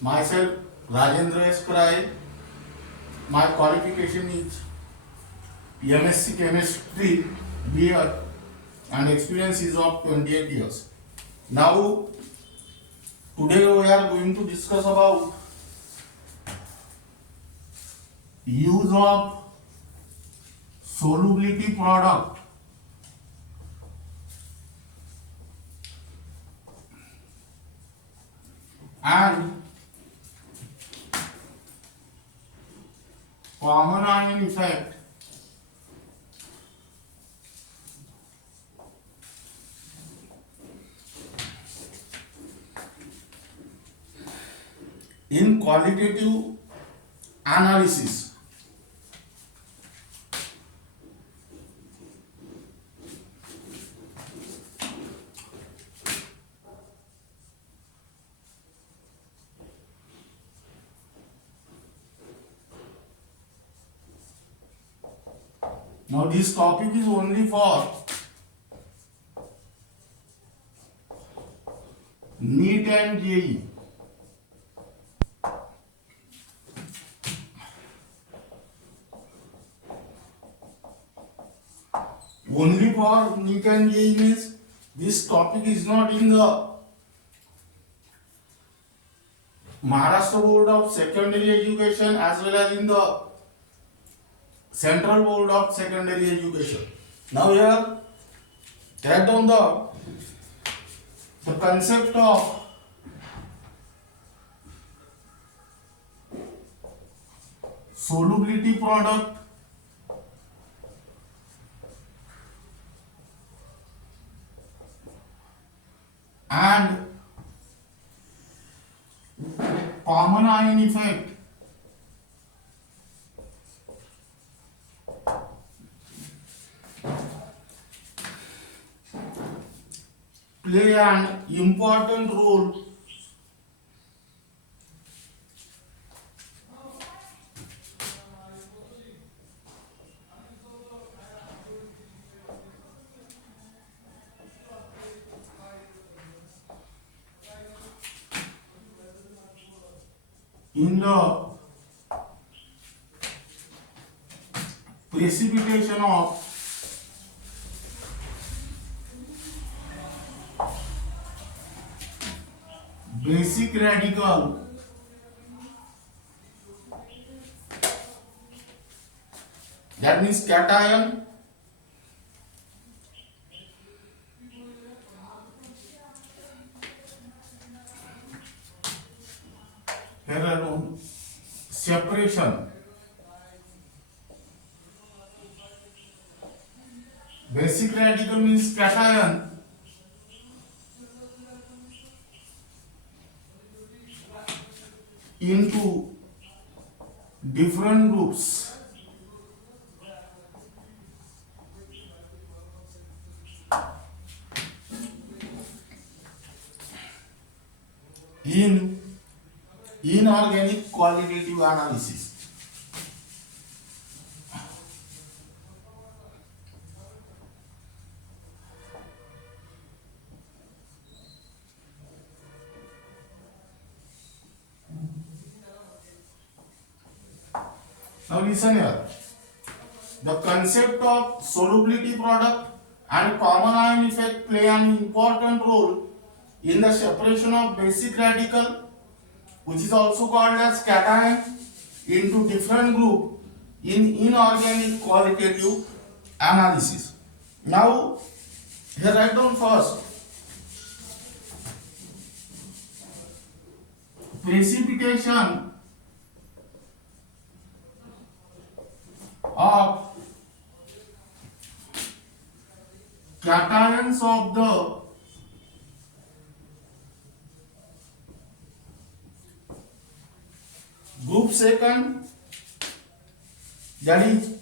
Myself, Rajendra S. Prai. My qualification is MSc Chemistry, BA, and experience is of 28 years. Now, today we are going to discuss about use of solubility product and common ion effect in qualitative analysis. Now this topic is only for NEET and JEE. Only for NEET and JEE means this topic is not in the Maharashtra Board of Secondary Education as well as in the Central Board of Secondary Education. Now here, write down the concept of solubility product and common ion effect play an important role in the precipitation of basic radical that means cation separation. Basic radical means cation into different groups in inorganic qualitative analysis. Now listen here. The concept of solubility product and common ion effect play an important role in the separation of basic radical, which is also called as cation, into different group in inorganic qualitative analysis. Now here write down first precipitation of cations of the group second, that is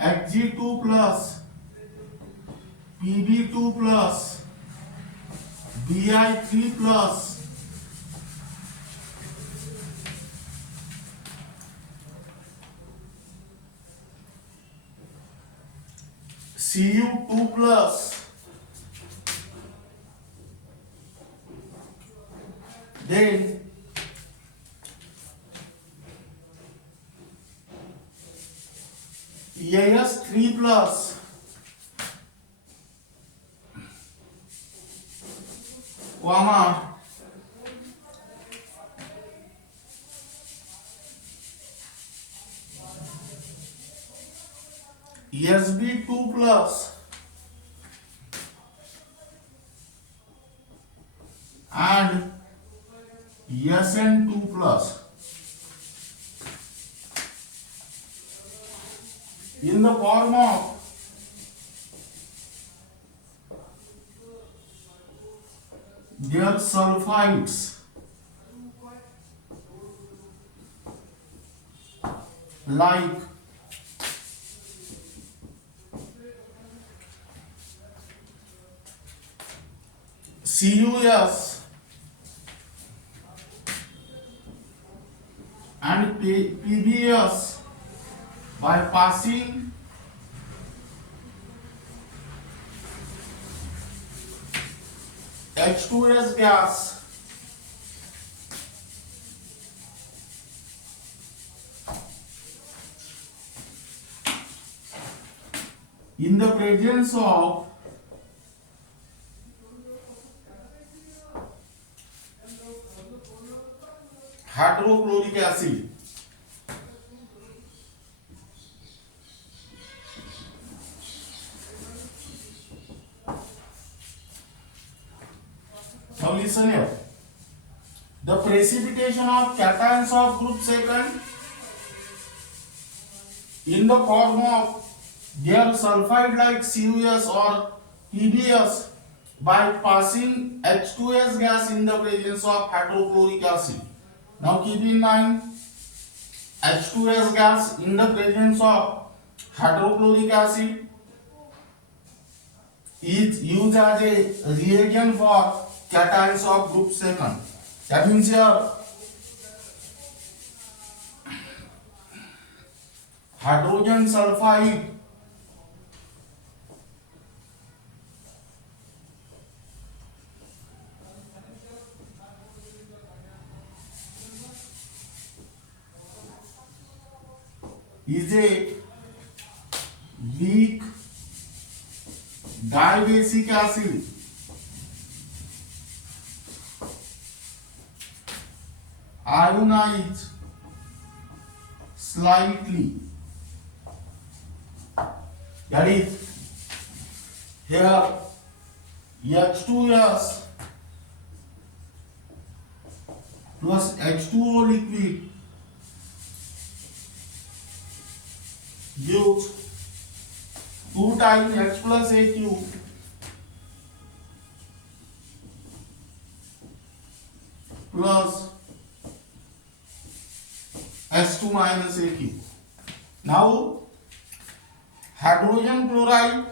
Hg2 plus Pb2 plus Bi3 plus Cu2 plus then As3 plus comma Sb2 plus and Sn2 plus in the form of their sulfides like CuS and PbS by passing H2S gas in the presence of hydrochloric acid. Now listen here. The precipitation of cations of group second in the form of their sulfide like CuS or PbS by passing H2S gas in the presence of hydrochloric acid. Now keep in mind, H2S gas in the presence of hydrochloric acid is used as a reagent for cations of group second. That means here hydrogen sulfide is a weak dibasic acid ionized slightly. That is here H2S plus H2O liquid gives 2 times H plus AQ plus S2 minus AQ. Now hydrogen chloride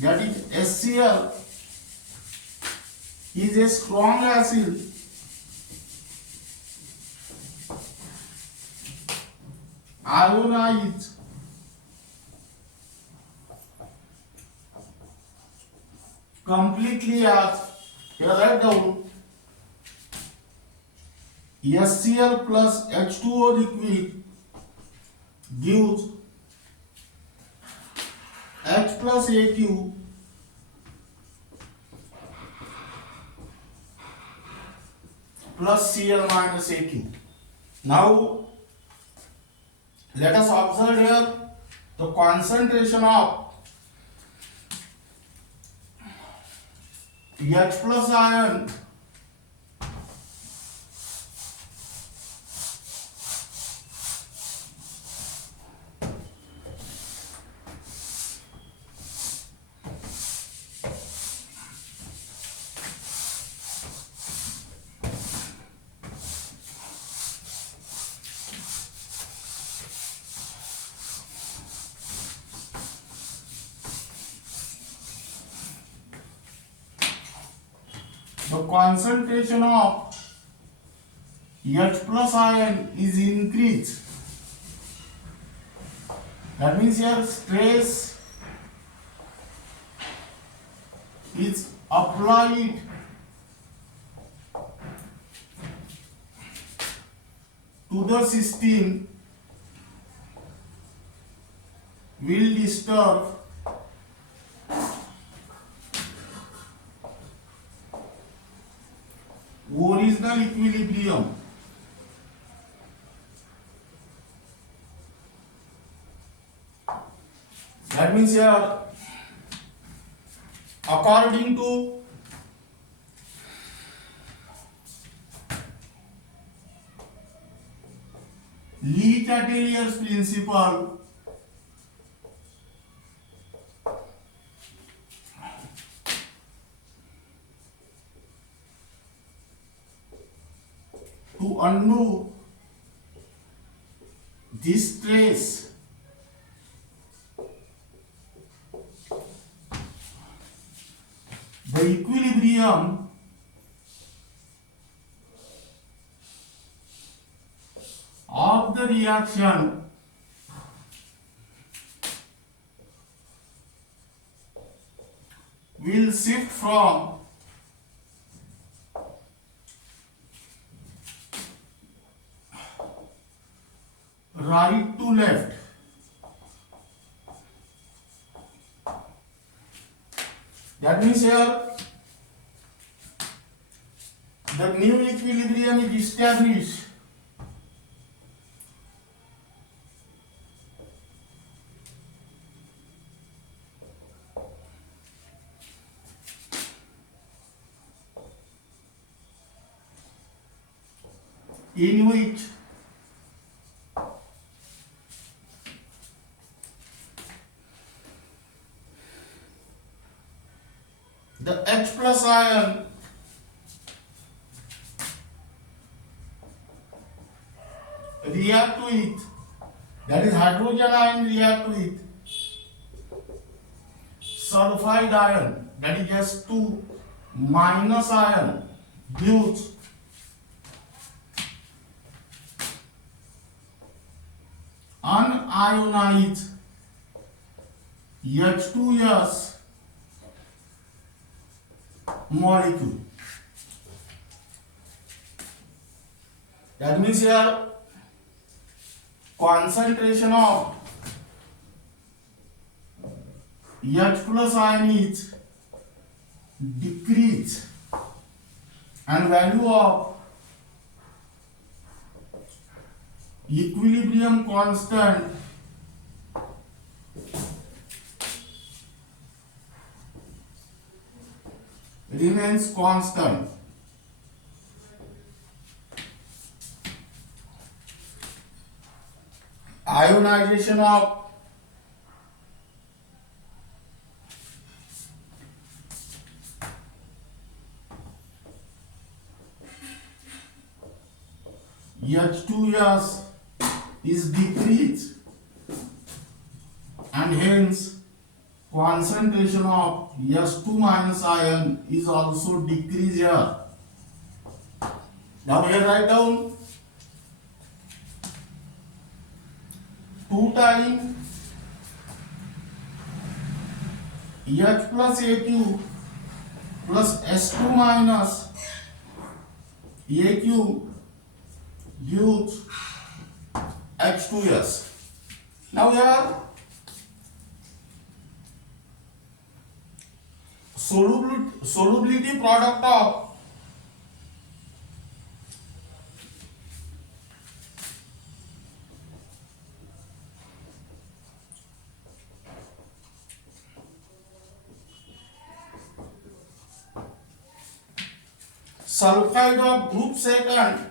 that is HCl is a strong acid ionized completely as here write down HCl plus H2O liquid gives H plus AQ plus Cl minus AQ. Now let us observe here the concentration of H plus ion the concentration of H plus ion is increased That means here stress is applied to the system will disturb original equilibrium. That means here, according to Le-Chatelier's principle, to undo this stress, the equilibrium of the reaction will shift from right to left. That means here the new equilibrium is established in which the H plus ion react with, that is hydrogen ion react with sulfide ion, that is S2 minus ion, gives unionized H2S molecule. That means here concentration of H plus ion is decreased and value of equilibrium constant remains constant. Ionization of H2S is decreased and hence concentration of S2 minus ion is also decreased here. Now here write down 2 times H plus AQ plus S2 minus AQ gives H2S. Now here solubility product of sulfide of group second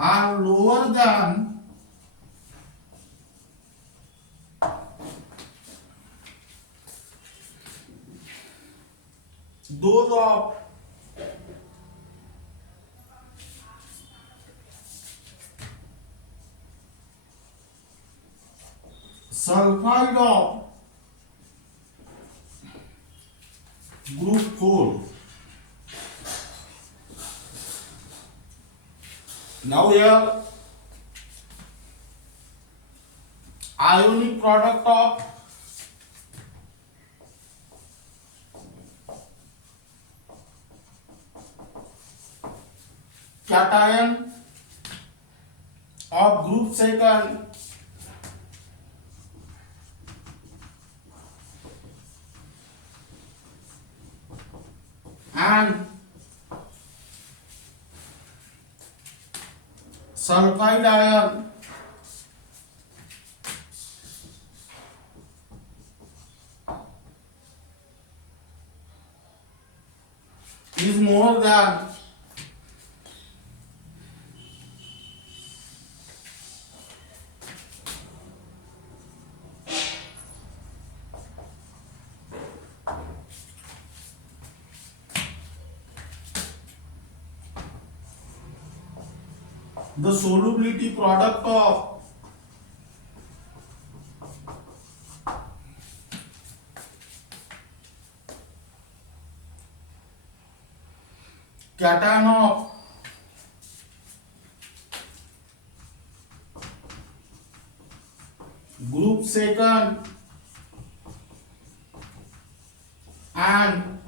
are lower than those of sulfide of group 4. Now here ionic product of cation of group second and sulfide ion is more than the solubility product of cation of group second and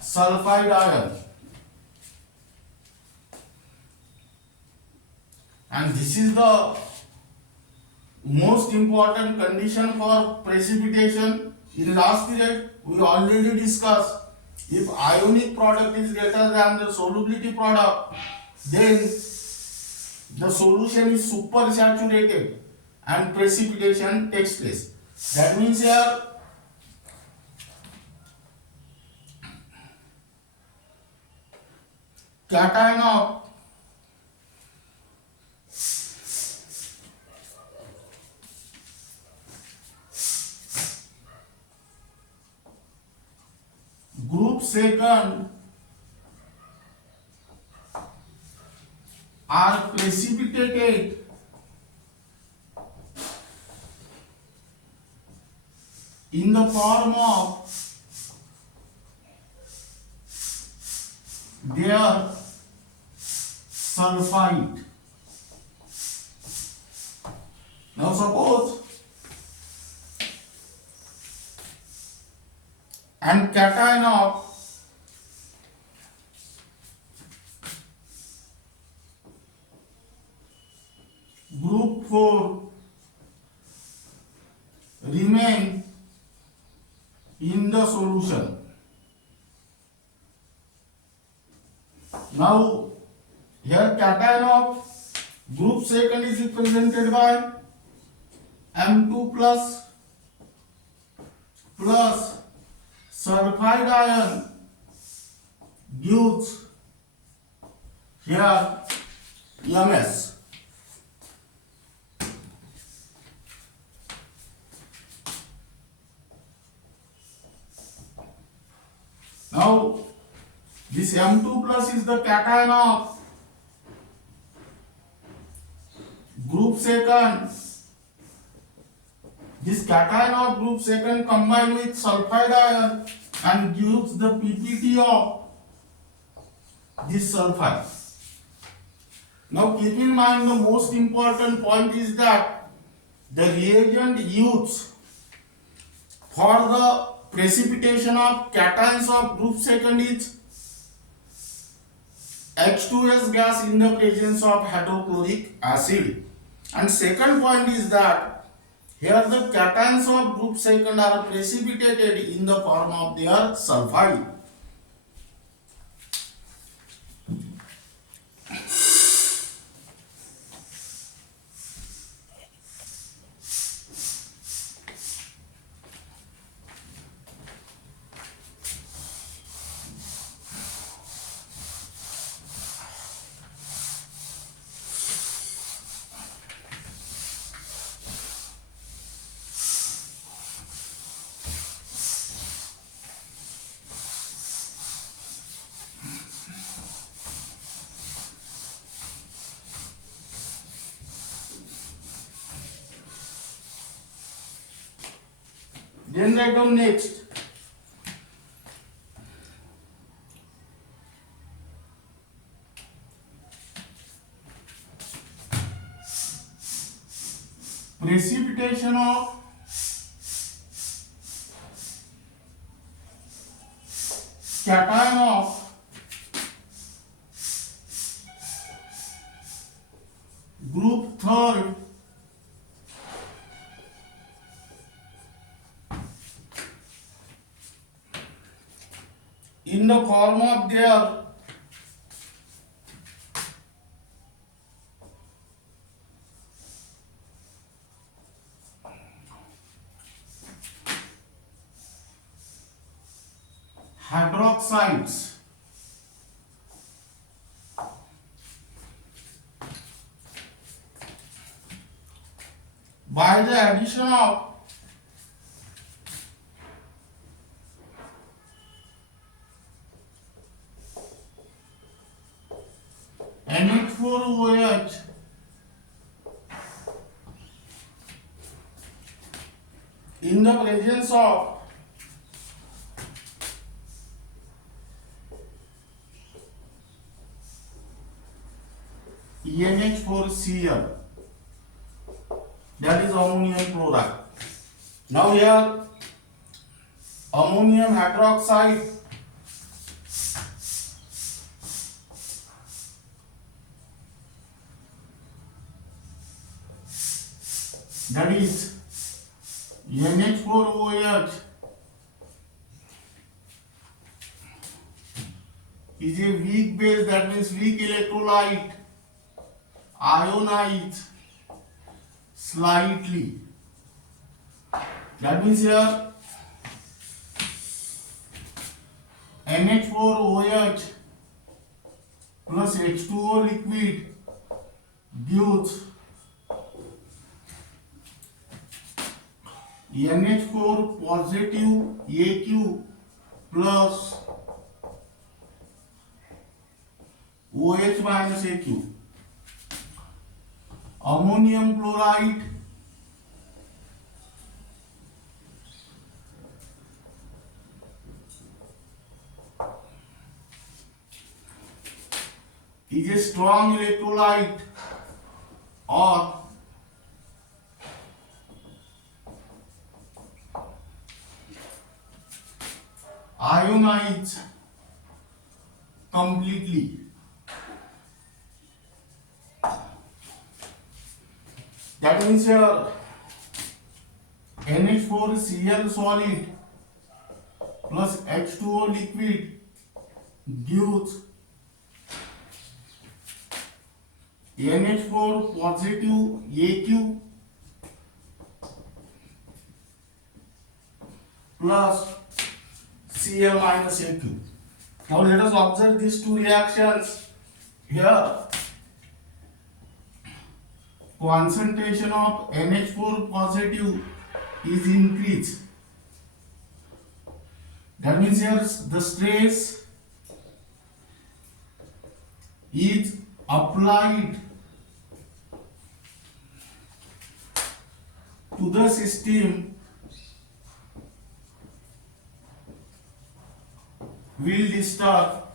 sulfide ion, and this is the most important condition for precipitation. In last period we already discussed, if ionic product is greater than the solubility product, then the solution is supersaturated and precipitation takes place. That means here cation of group second are precipitated in the form of their sulfide. Now suppose and cation of group 4 remain in the solution. Now here cation of group second is represented by M2 plus sulfide ion gives here MS. Now this M2 plus is the cation of group second. This cation of group second combined with sulfide ion and gives the PPT of this sulfide. Now keep in mind, the most important point is that the reagent used for the precipitation of cations of group second is H2S gas in the presence of hydrochloric acid. And second point is that here the cations of group second are precipitated in the form of their sulfide. Then write down next. precipitation of cation of group third in the form of their hydroxides by the addition of NH4OH in the presence of NH4Cl, that is ammonium chloride. Now here ammonium hydroxide that is NH4OH is a weak base, that means weak electrolyte, ionize slightly. That means here NH4OH plus H2O liquid gives NH4 positive AQ plus OH minus AQ. Ammonium chloride is a strong electrolyte or ionize completely. That means here NH4Cl solid plus H2O liquid gives NH4 positive AQ plus Cl minus AQ. Now let us observe these two reactions. Here concentration of NH4 positive is increased. That means here the stress is applied to the system will disturb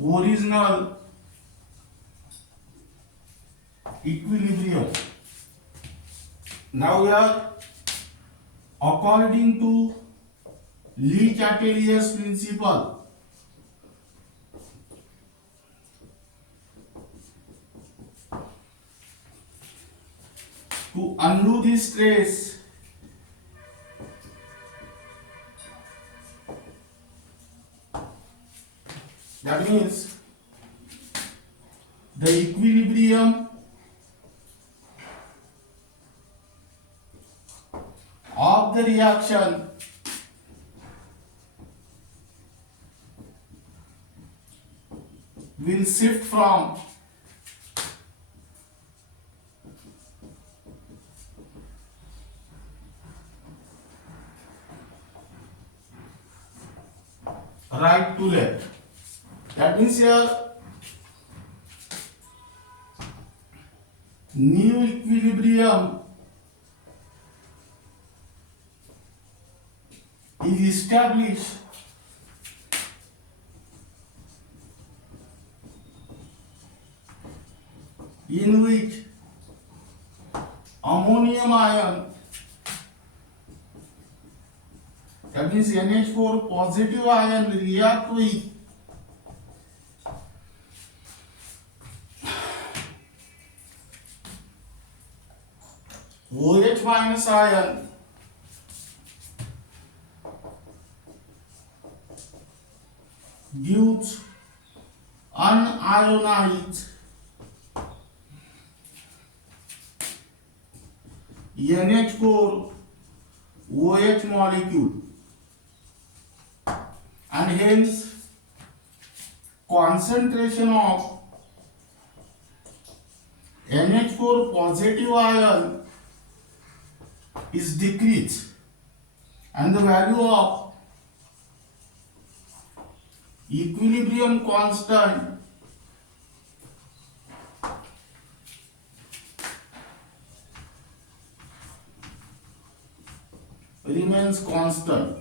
original equilibrium. Now here, according to Le-Chatelier's principle, to undo this stress, that means the equilibrium of the reaction will shift from right to left. That means here new equilibrium is established in which ammonium ion, that means NH4 positive ion, react with OH minus ion gives unionized NH4 OH molecule, and hence concentration of NH4 positive ion is decreased, and the value of equilibrium constant remains constant.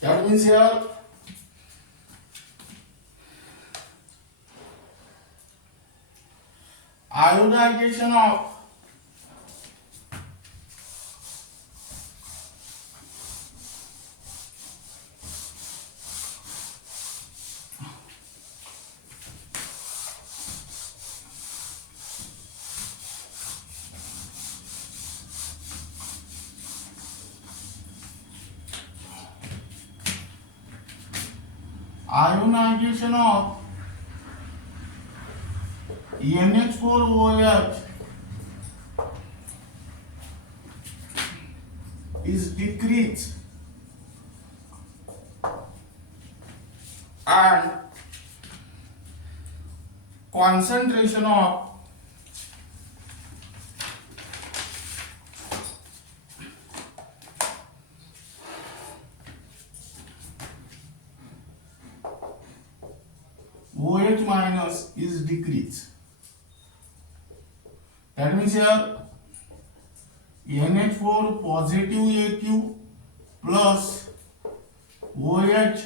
That means here ionization of NH4OH is decreased, and concentration of OH minus is decreased. That means here NH4 positive AQ plus OH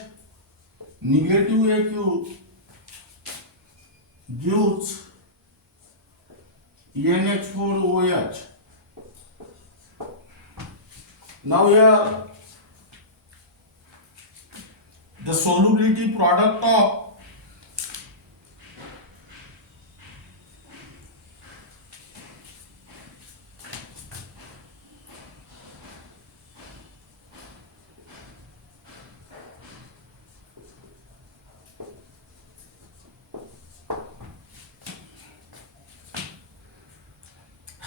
negative AQ gives NH4OH. Now here the solubility product of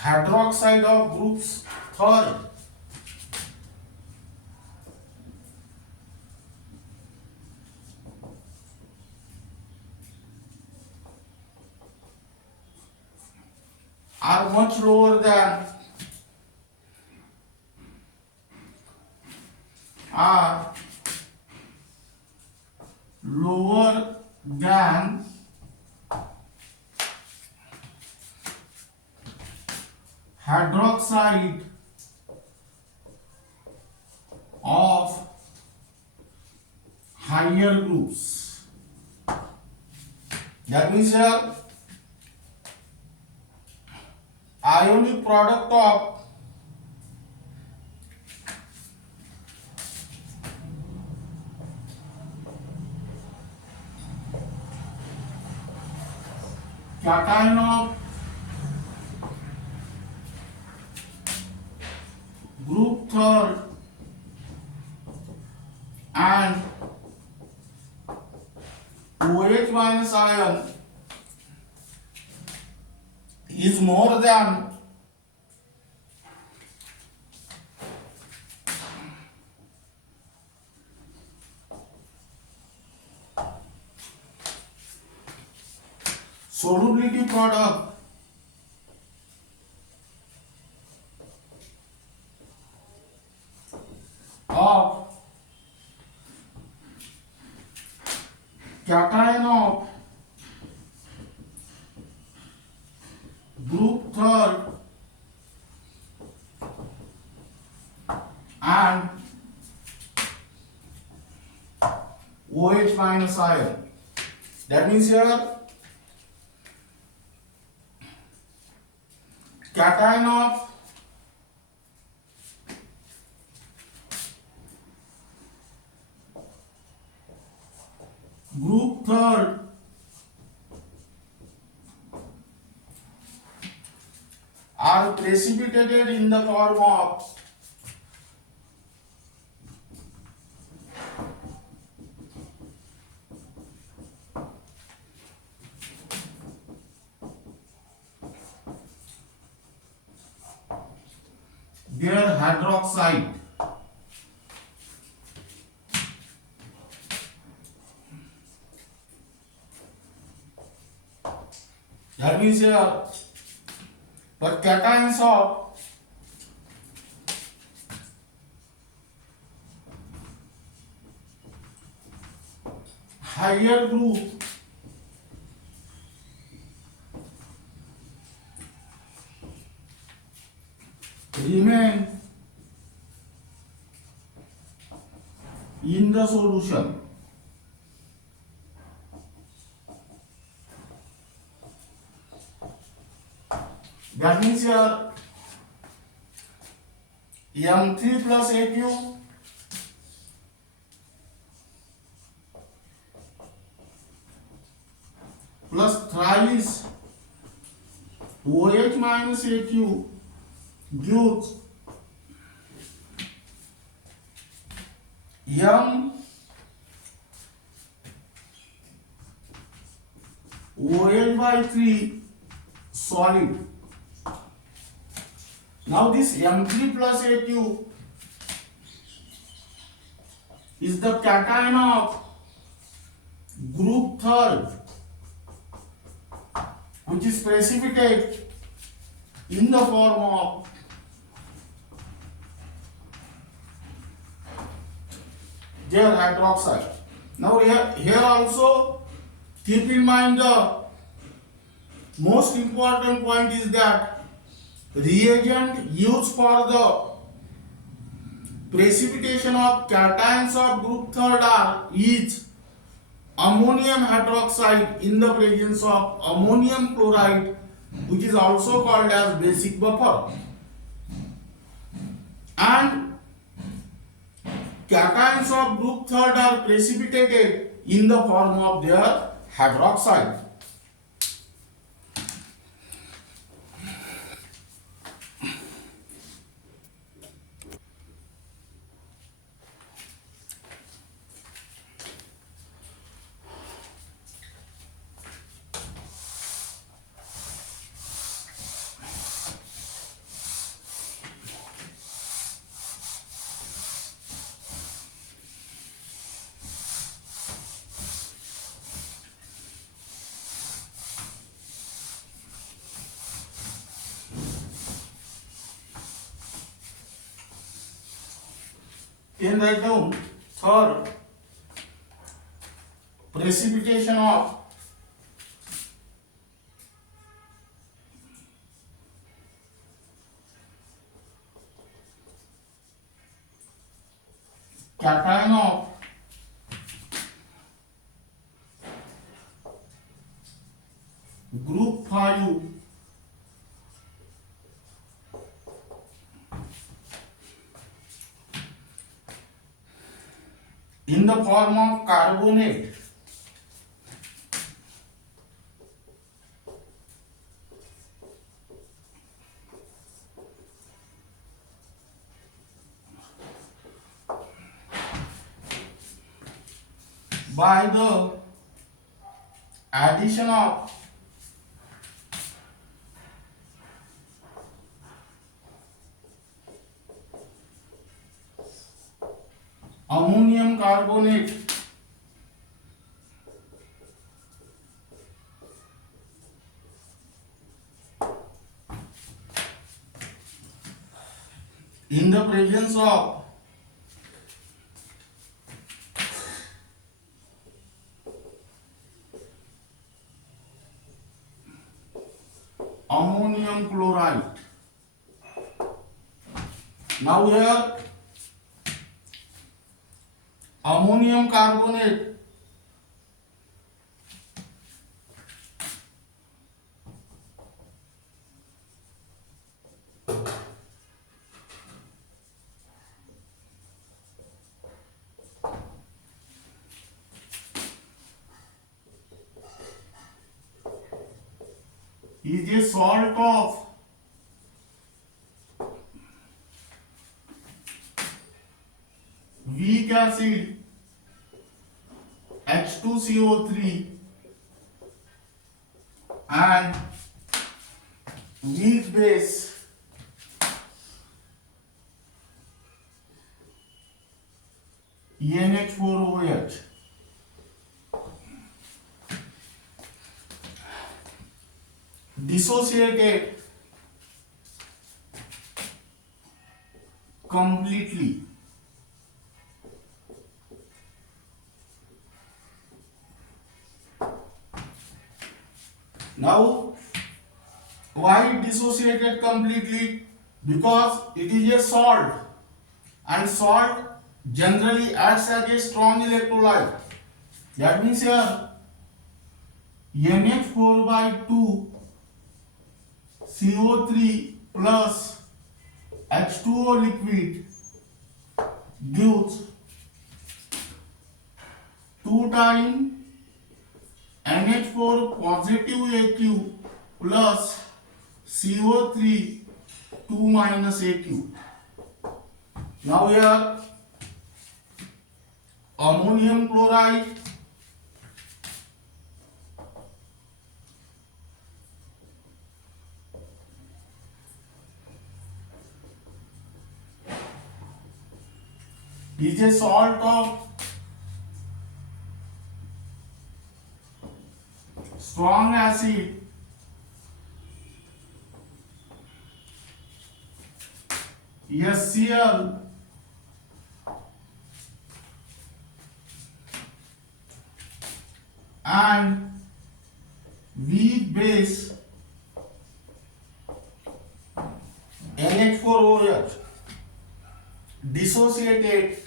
hydroxide of groups third are much lower than hydroxide of higher groups. That means here ionic product of cation of group third and OH minus ion is more than solubility product of cation of group third and OH minus ion. That means here cation of group third are precipitated in the form of their hydroxide. That means here the cations of higher group remain in the solution. That means here M3 plus AQ plus thrice OH minus AQ gives M OH by 3 solid. Now this M3 plus AQ is the cation of group third, which is precipitate in the form of their hydroxide. Now here also keep in mind the most important point is that reagent used for the precipitation of cations of group third is ammonium hydroxide in the presence of ammonium chloride, which is also called as basic buffer, and cations of group third are precipitated in the form of their hydroxide. Then write down third, precipitation of cation of group 5 in the form of carbonate by the addition of ammonium carbonate in the presence of ammonium chloride. Now here ammonium carbonate is a salt of weak acid H2CO3 and weak base NH4OH. Dissociated completely. Now, why dissociated completely? Because it is a salt, and salt generally acts as a strong electrolyte. That means here NH4 by 2 CO3 plus H2O liquid gives 2 times NH4 positive AQ plus CO3 2 minus AQ. Now here ammonium chloride is a salt of strong acid HCl and weak base NH4OH dissociated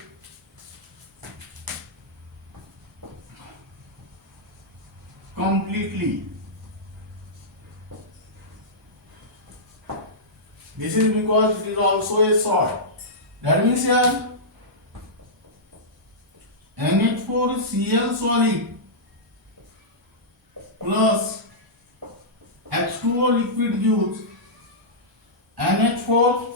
completely. This is because it is also a salt. That means here NH4Cl solid plus H2O liquid gives NH4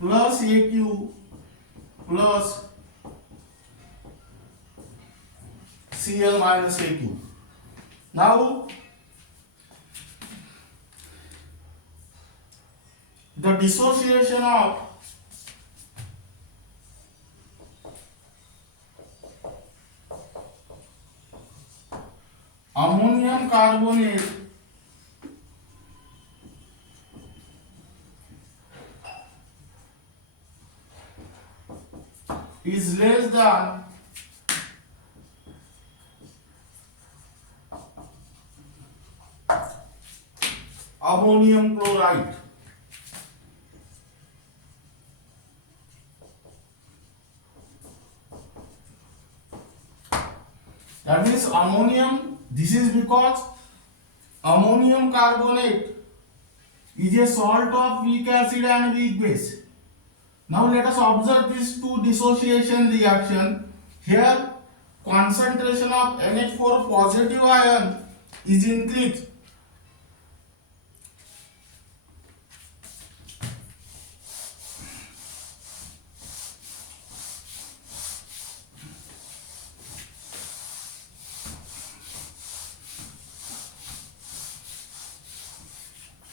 plus AQ plus Cl minus AQ. Now the dissociation of ammonium carbonate is less than ammonium chloride. That means ammonium, this is because ammonium carbonate is a salt of weak acid and weak base. Now let us observe these two dissociation reaction. Here concentration of NH4 positive ion is increased.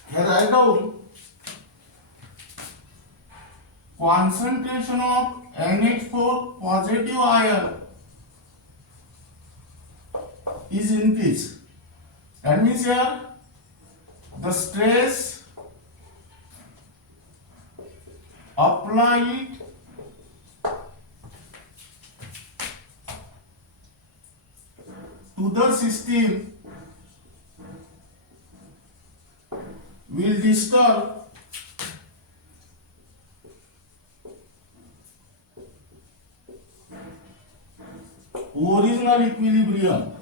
Here write down concentration of NH4 positive ion is increased. That means here the stress applied to the system will disturb original equilibrium.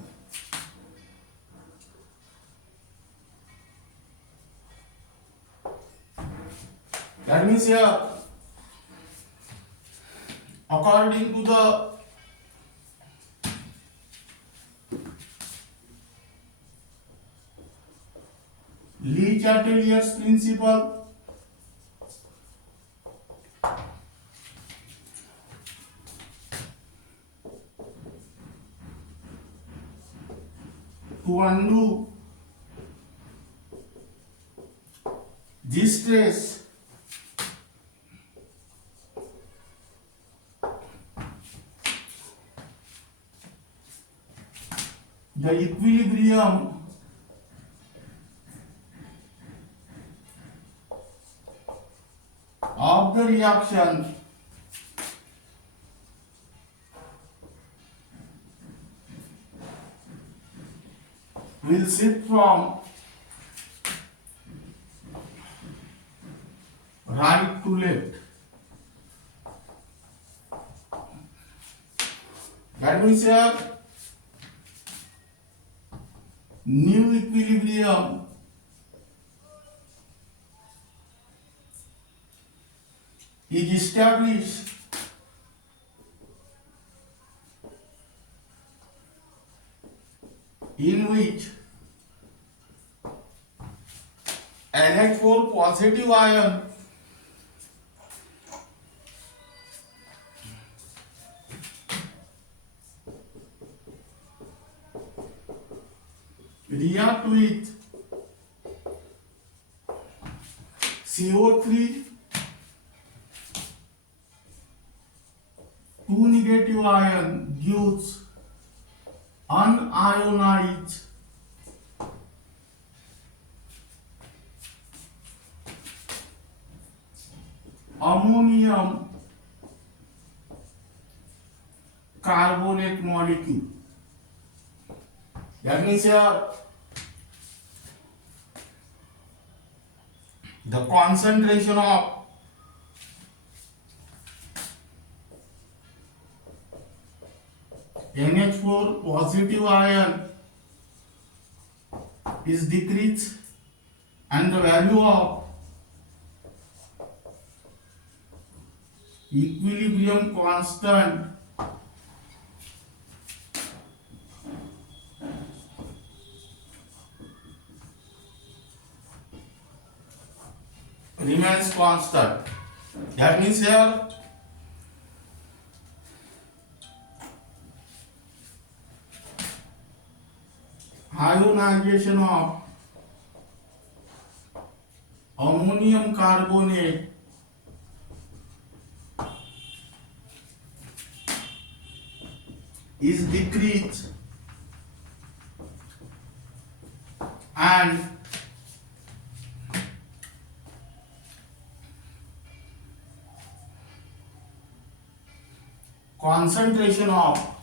That means here, according to the Bernoulli's principle. To undo this stress, the equilibrium of the reaction will shift from right to left. That means here new equilibrium is established in which NH4 positive ion react with CO3 2 negative ion gives unionized ammonium carbonate molecule. That means here the concentration of NH4 positive ion is decreased and the value of equilibrium constant remains constant. That means here ionization of ammonium carbonate is decreased and concentration of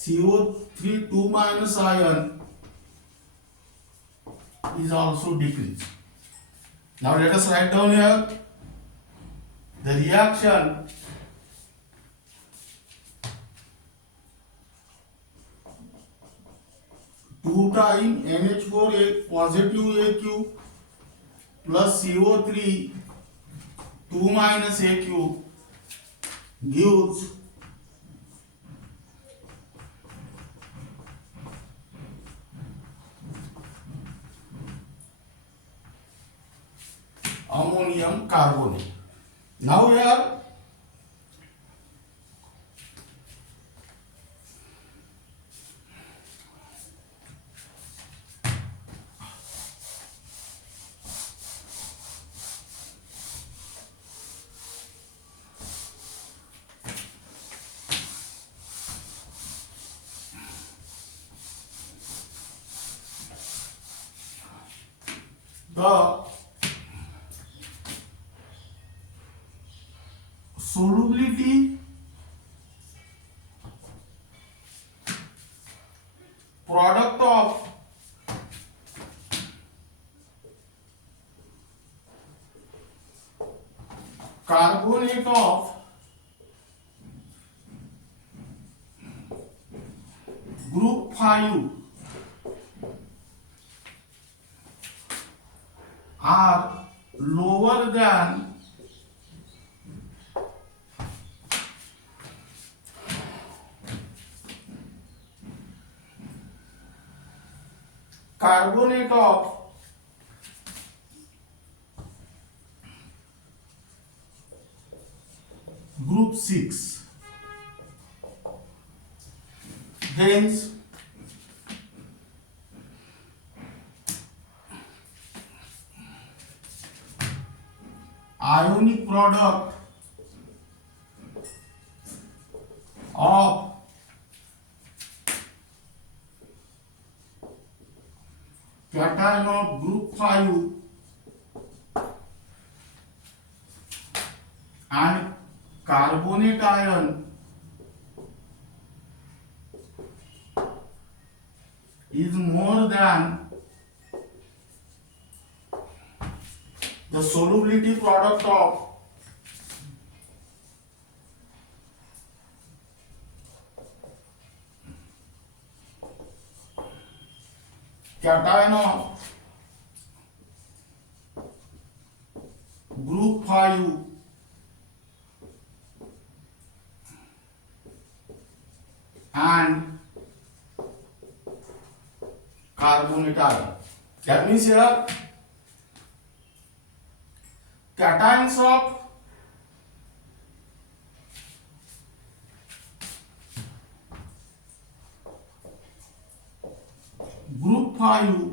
CO3 2 minus ion is also decreased. Now let us write down here the reaction two time NH4 positive AQ plus CO3 2 minus AQ gives ammonium carbonate. Now here the solubility product of carbonate of group 5 are lower than carbonate of group 6. Hence, ionic product of cation of group 5 and carbonate ion is more than the solubility product of cation of group 5 and carbonate ion. That means here cations of group 5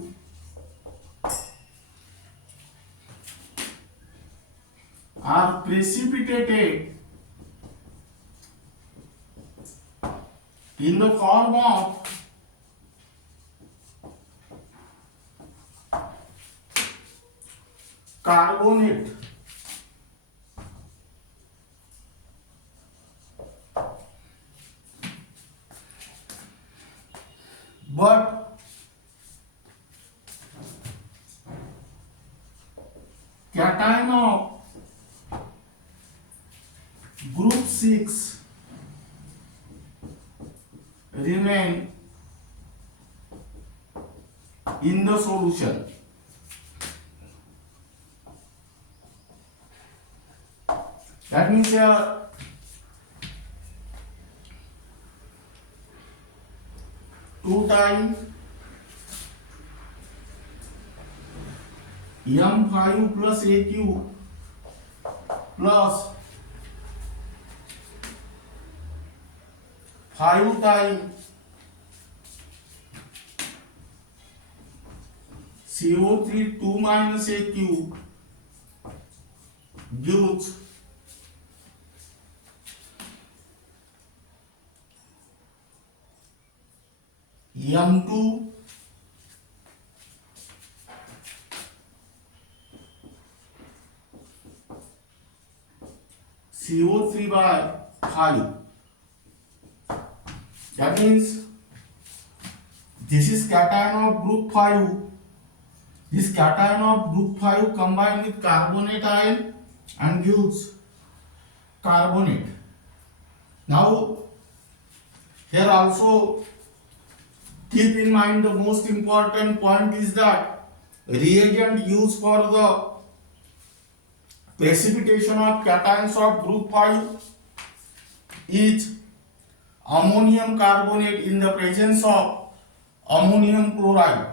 are precipitated in the form of carbonate but cation of group 6 remain in the solution. That means here 2 times M5 plus AQ plus 5 times CO3 2 minus AQ gives M2 CO3 by 5. That means this is cation of group 5. This cation of group 5 combined with carbonate ion and gives carbonate. Now here also keep in mind the most important point is that reagent used for the precipitation of cations of group 5 is ammonium carbonate in the presence of ammonium chloride.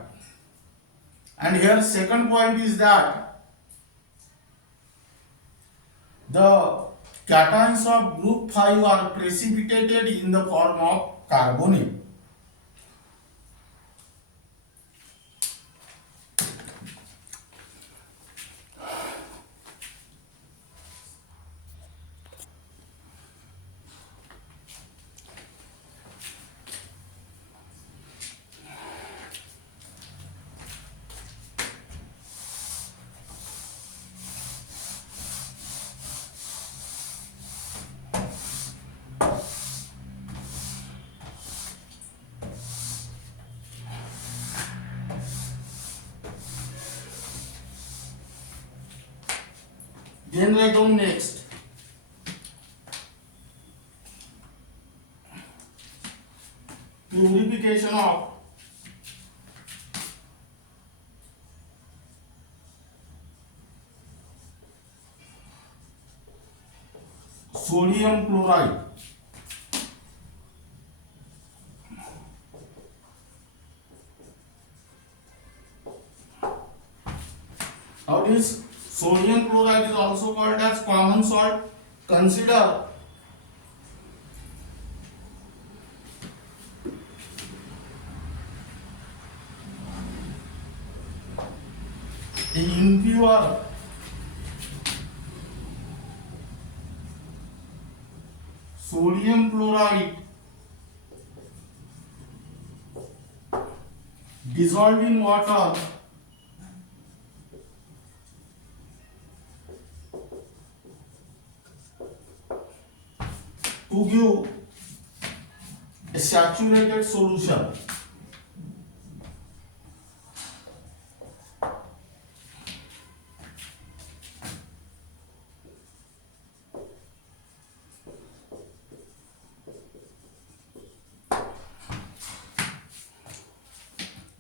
And here second point is that the cations of group 5 are precipitated in the form of carbonate. Then write down next. Purification of sodium chloride. How this sodium chloride is also called as common salt. Consider a impure sodium chloride dissolved in water to give a saturated solution.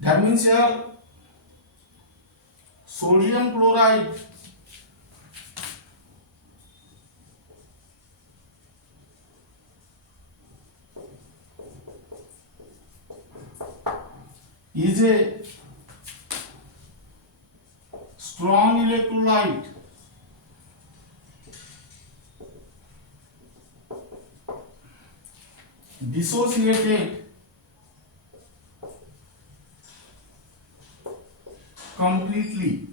That means here sodium chloride is a strong electrolyte dissociated completely.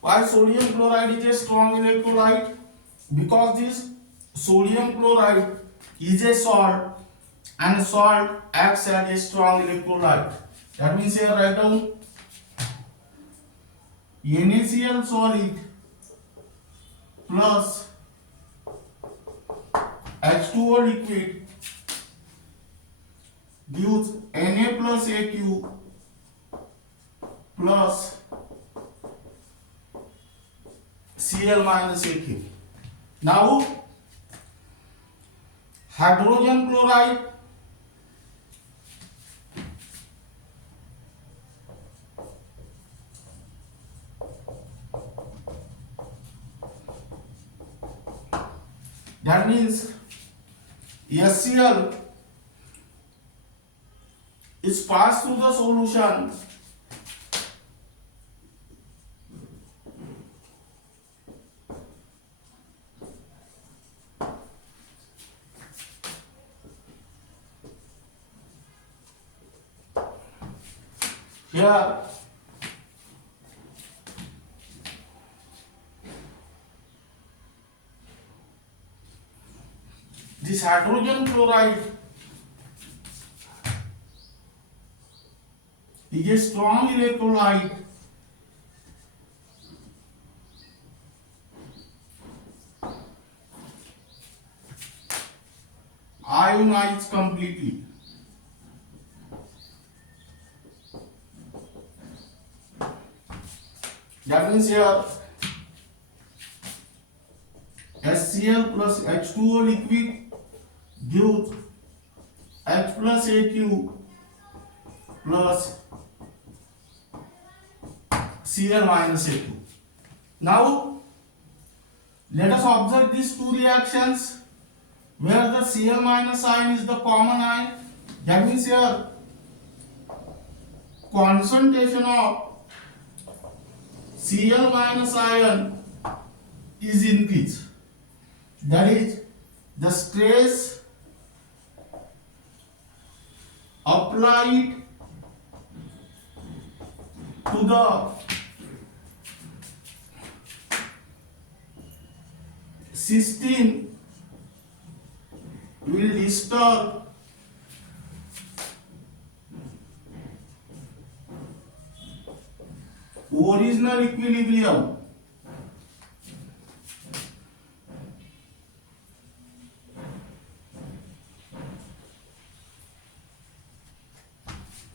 Why sodium chloride is a strong electrolyte? Because this sodium chloride is a salt and salt acts as a strong electrolyte. That means here write down NaCl solid plus H2O liquid gives Na plus Aq plus Cl minus Aq. Now hydrogen chloride that means HCl is passed through the solution here. This hydrogen chloride is a strong electrolyte ionized completely. That means here HCl plus H2O liquid gives H plus Aq plus Cl minus Aq. Now let us observe these two reactions where the Cl minus ion is the common ion. That means here concentration of Cl minus ion is increased. That is, the stress applied to the system will disturb original equilibrium.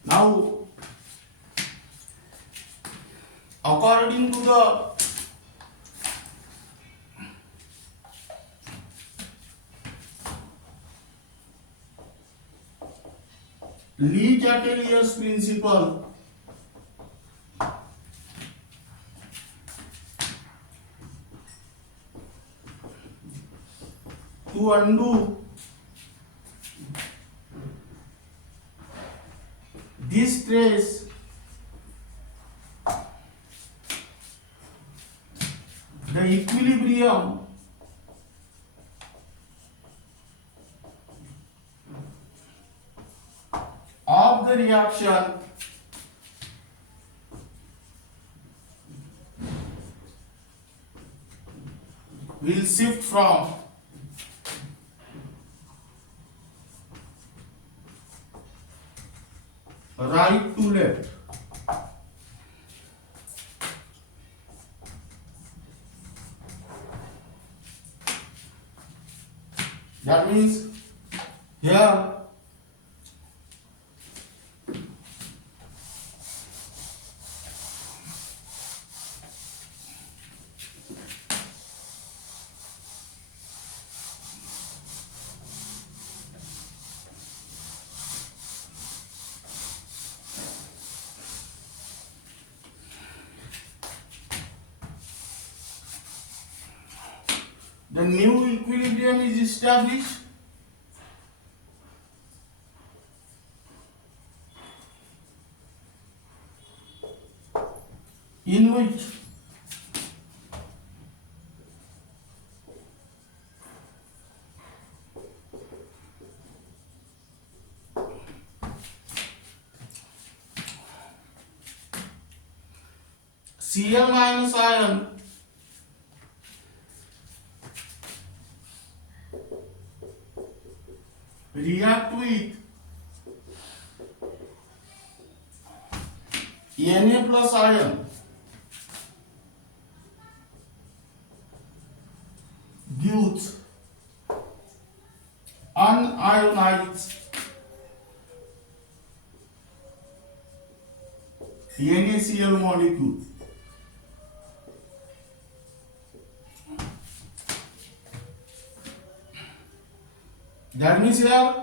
Now, according to the Lee-Chatelier's principle, to undo this trace the equilibrium of the reaction will shift from right to left. That means here the new equilibrium is established in which Cl minus ion react with Na plus ion gives unionized NaCl molecule. That means here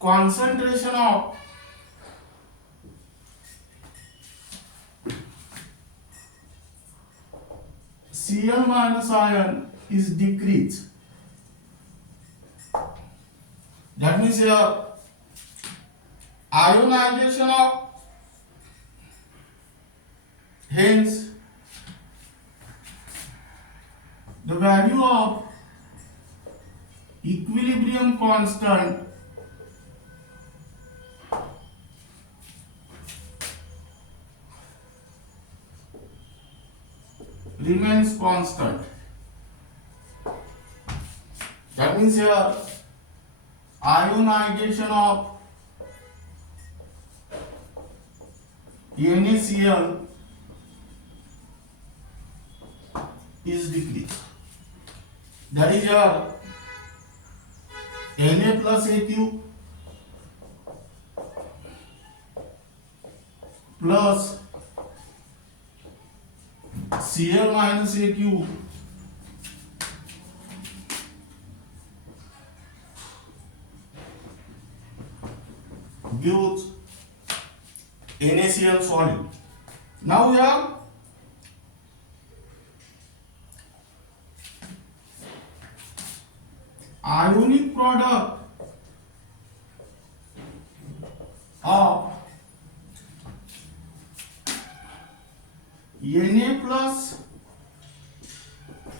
concentration of Cl minus ion is decreased. That means here ionization of, hence the value of equilibrium constant remains constant. That means here ionization of NaCl is decreased. That is your Na plus Aq plus Cl minus Aq gives NaCl solid. Now we have ionic product of Na plus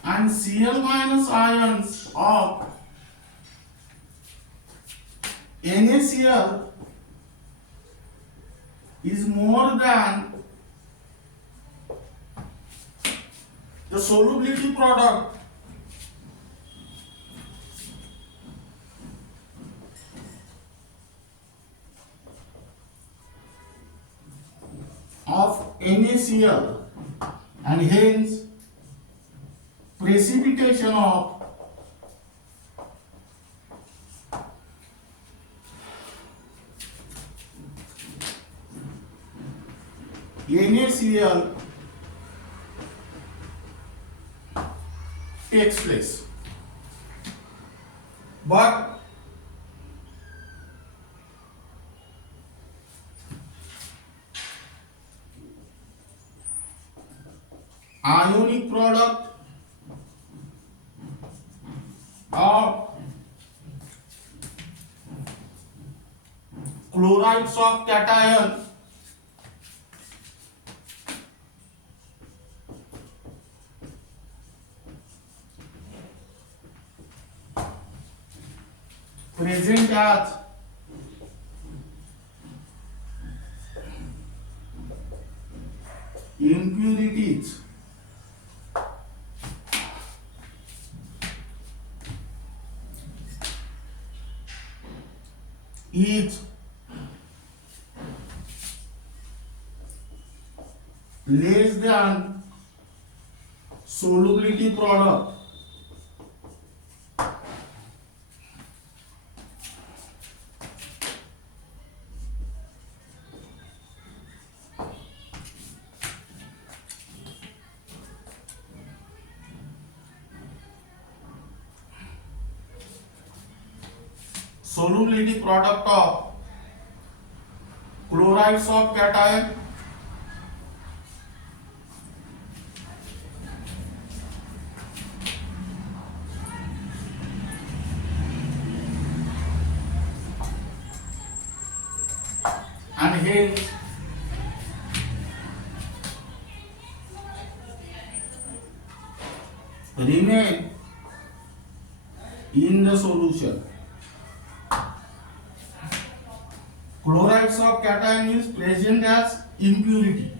and Cl minus ions of NaCl is more than the solubility product of NaCl, and hence precipitation of NaCl takes place. But ionic product or chlorides of cation present as impurities is less than solubility product of chlorides of cation and hence remain in the solution. Chlorides of cation is present as impurity.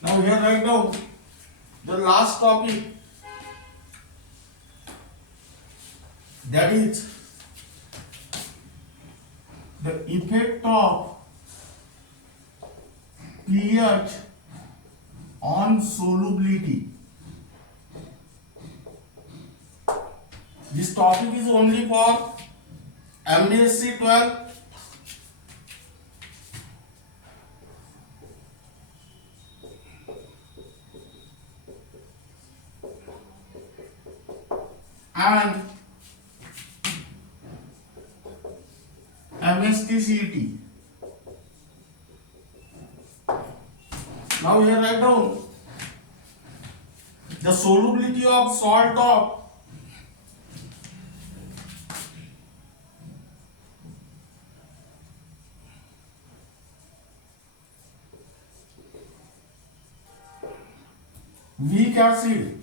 Now here write down the last topic, that is the effect of pH on solubility. This topic is only for MBSE 12. And mhtcet. Now here write down the solubility of salt of weak acid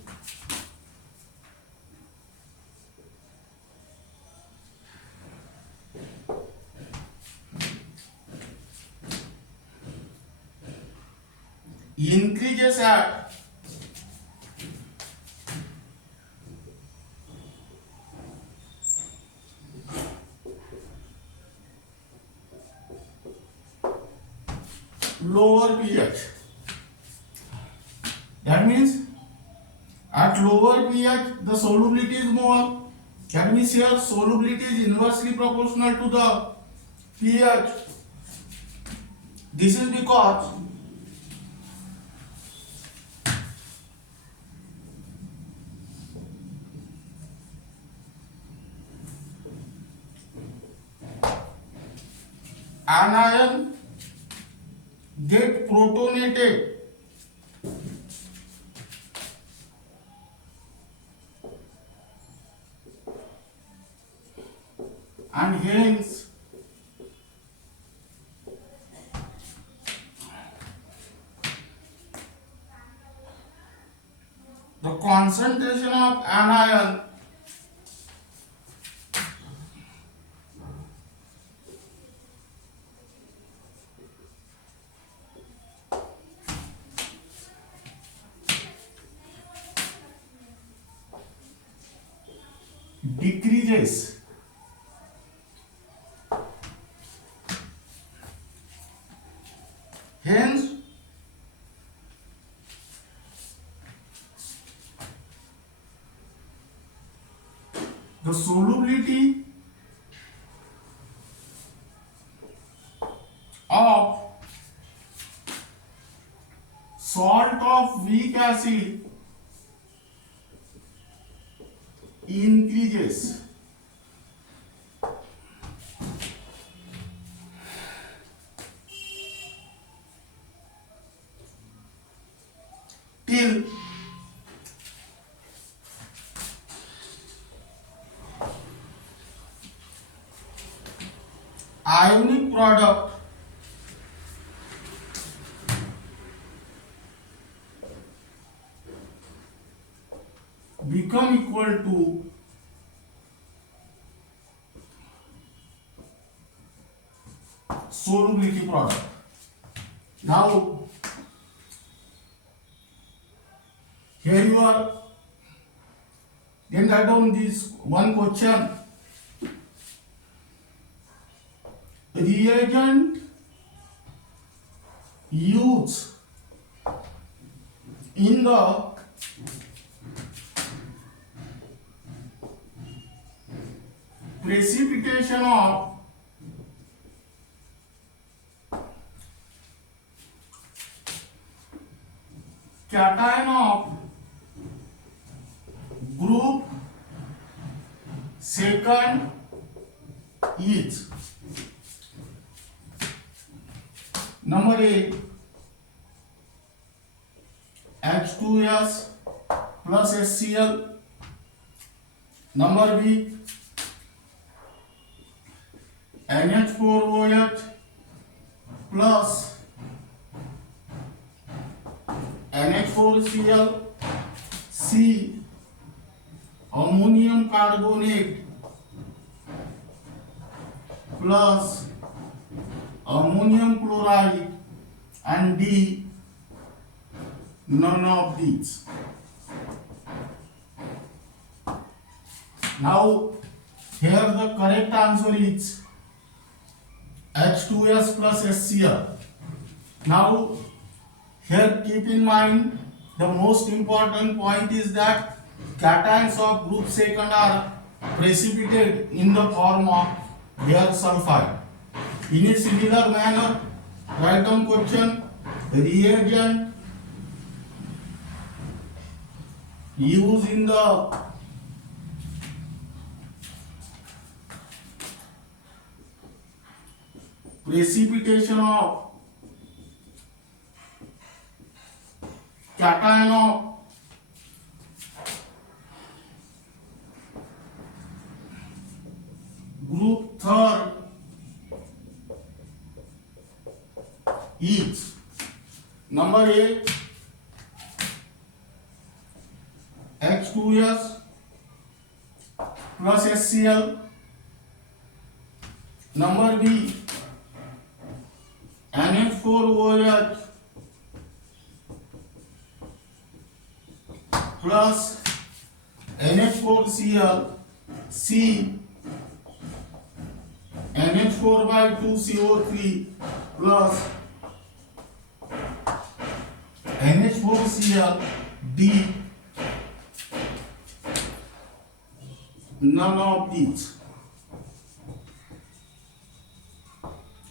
increases at lower pH. That means at lower pH the solubility is more. That means here solubility is inversely proportional to the pH. This is because anion get protonated and hence the concentration of anion decreases. Hence the solubility of salt of weak acid increases till ionic product become equal to solubility product. Now here you are, then write down this one question. Reagent used in the precipitation of cation of group second is number A H2S plus HCl, number B NH4OH plus NH4Cl, C ammonium carbonate plus ammonium chloride, and D none of these. Now here the correct answer is H2S plus HCl. Now here keep in mind the most important point is that cations of group second are precipitated in the form of their sulfide. In a similar manner, write down question. Reagent used in the precipitation of cation of group third is number A H2S plus HCl, number B NH4OH plus NH4Cl, C NH4/2CO3 plus NH4Cl, D none of these.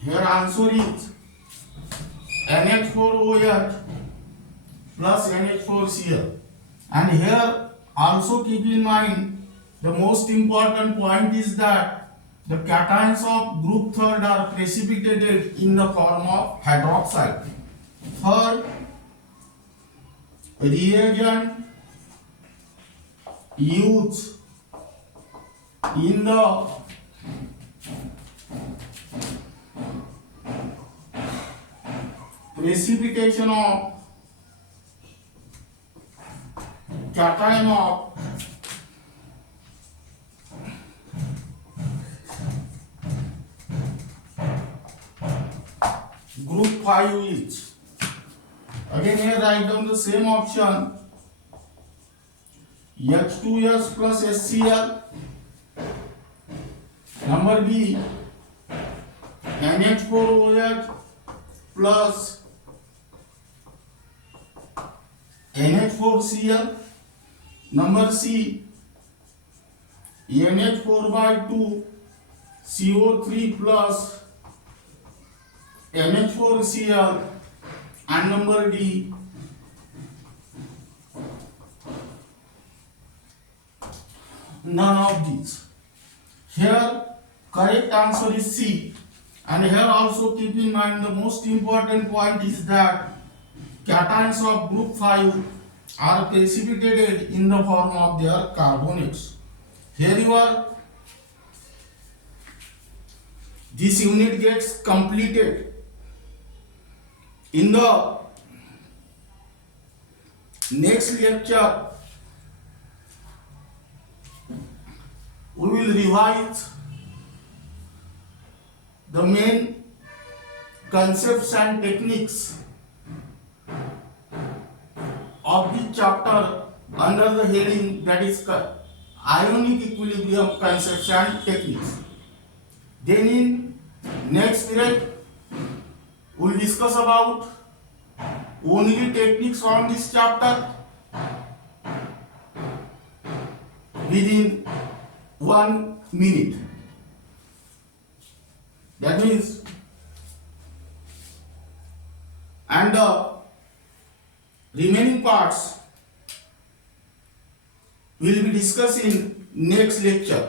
Here answer is NH4OH plus NH4Cl. And here also keep in mind the most important point is that the cations of group third are precipitated in the form of hydroxide. Third, reagent used in the precipitation of cation of group 5 is. Again here write down the same option. H2S plus HCl, number B NH4OH plus NH4Cl, number C NH4 by 2 CO3 plus NH4Cl, and number D, none of these. Here correct answer is C. And here also keep in mind the most important point is that cations of group 5 are precipitated in the form of their carbonates. Here you are, this unit gets completed. In the next lecture, we will revise the main concepts and techniques of this chapter under the heading that is ionic equilibrium concepts and techniques. Then in next period, we will discuss about only techniques from this chapter within 1 minute. That means, and the remaining parts will be discussed in next lecture.